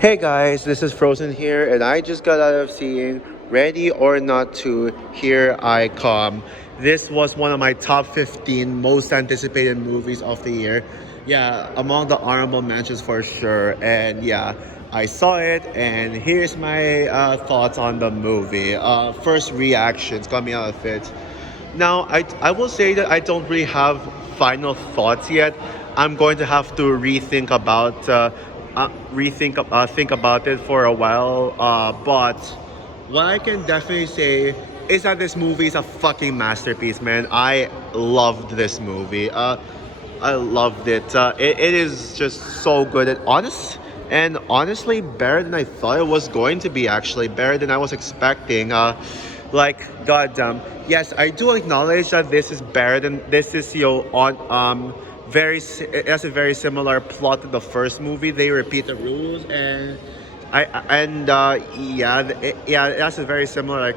Hey guys, this is Frozen here, and I just got out of seeing Ready or Not 2 Here I Come. This was one of my top 15 most anticipated movies of the year. Yeah, among the honorable mentions for sure. And yeah, I saw it, and here's my thoughts on the movie. First reactions coming out of it. Now, I will say that I don't really have final thoughts yet. I'm going to have to think about it for a while. But what I can definitely say is that this movie is a fucking masterpiece, man. I loved this movie. I loved it. It is just so good and honestly better than I thought it was going to be. Actually, better than I was expecting. Goddamn. Yes, I do acknowledge that this is better than this is on it has a very similar plot to the first movie. They repeat the rules and I and yeah it has a very similar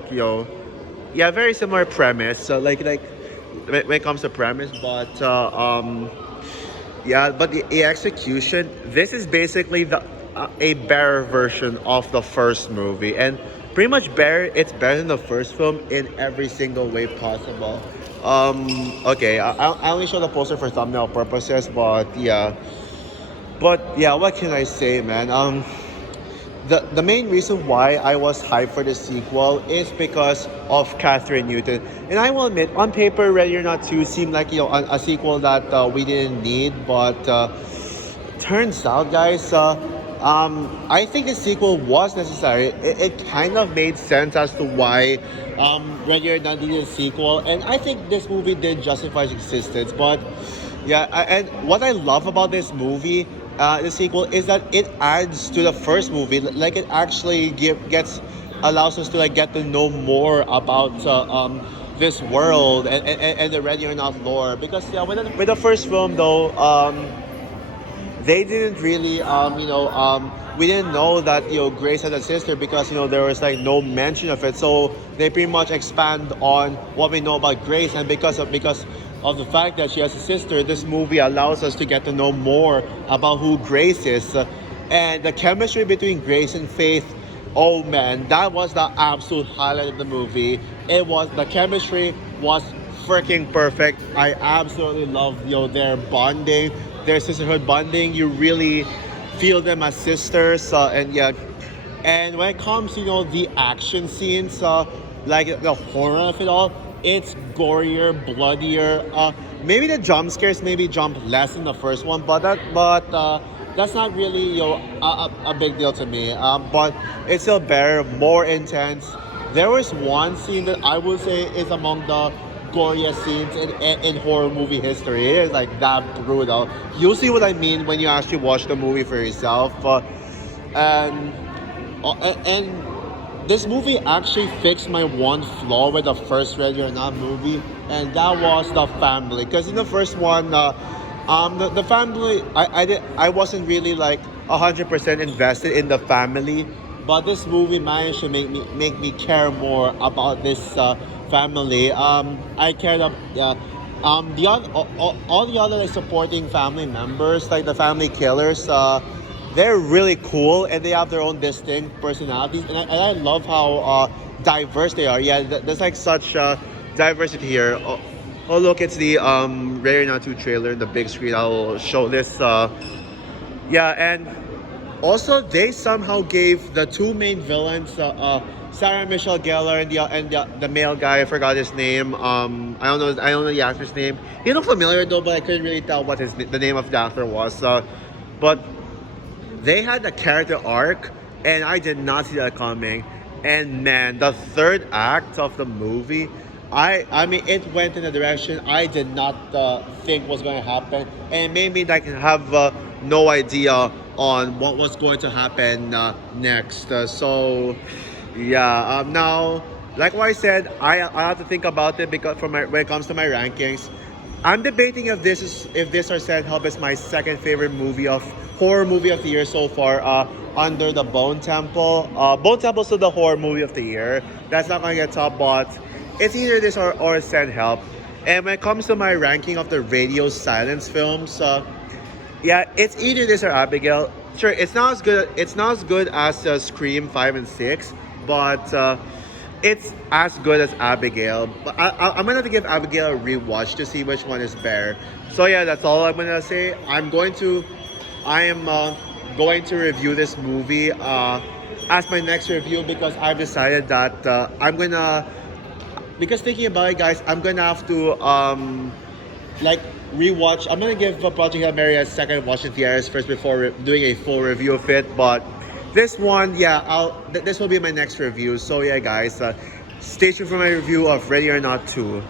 very similar premise. So when it comes to premise, but yeah, but the execution, this is basically the a better version of the first movie, and pretty much better. It's better than the first film in every single way possible. Okay, I only show the poster for thumbnail purposes, but yeah, what can I say, man? The main reason why I was hyped for the sequel is because of Catherine Newton. And I will admit, on paper, Ready or Not 2 seemed like a sequel that we didn't need, but turns out, guys, I think the sequel was necessary. It kind of made sense as to why Ready or Not needed a sequel, and I think this movie did justify its existence. But yeah, and what I love about this movie, the sequel, is that it adds to the first movie. Like it actually gets allows us to get to know more about this world and the Ready or Not lore. Because yeah, with the first film though, they didn't really we didn't know that Grace had a sister because there was no mention of it. So they pretty much expand on what we know about Grace, and because of the fact that she has a sister, this movie allows us to get to know more about who Grace is. And the chemistry between Grace and Faith, oh man, that was the absolute highlight of the movie. The chemistry was freaking perfect. I absolutely love their bonding, their sisterhood bonding. You really feel them as sisters, and yeah. And when it comes to the action scenes, like the horror of it all, it's gorier, bloodier. Maybe the jump scares maybe jump less in the first one, but that's not really a big deal to me. But it's still better, more intense. There was one scene that I would say is among the goriest scenes in horror movie history. It is that brutal. You'll see what I mean when you actually watch the movie for yourself. And and this movie actually fixed my one flaw with the first Ready or Not movie, and that was the family. Because in the first one, the family, I wasn't really 100% invested in the family, but this movie managed to make me care more about this family. I cared about all the other supporting family members, like the family killers. They're really cool and they have their own distinct personalities, and I love how diverse they are. Yeah, there's such diversity here. Oh look, it's the Ready or Not 2 trailer in the big screen. I'll show this. Yeah, and also they somehow gave the two main villains, Sarah Michelle Gellar and the male guy. I forgot his name. I don't know the actor's name. He looked familiar though, but I couldn't really tell what the name of the actor was. But they had a character arc, and I did not see that coming. And man, the third act of the movie, I mean, it went in a direction I did not think was going to happen, and it made me have no idea on what was going to happen next. So, yeah. Now, like what I said, I have to think about it because when it comes to my rankings, I'm debating if this or Silent Help is my second favorite horror movie of the year so far. Under the Bone Temple. Bone Temple's still the horror movie of the year. That's not gonna get top, but it's either this or Send Help. And when it comes to my ranking of the radio silence films, yeah, it's either this or Abigail. sure, it's not as good. It's not as good as Scream 5 and 6, but it's as good as Abigail. But I'm gonna have to give Abigail a rewatch to see which one is better. So yeah, that's all I'm gonna say. I am going to review this movie as my next review because I've decided that I'm gonna, because thinking about it, guys, I'm gonna have to like rewatch. I'm gonna give Project Hail Mary a second watch in theaters first before doing a full review of it. But this one, yeah, this will be my next review. So yeah, guys, stay tuned for my review of Ready or Not 2.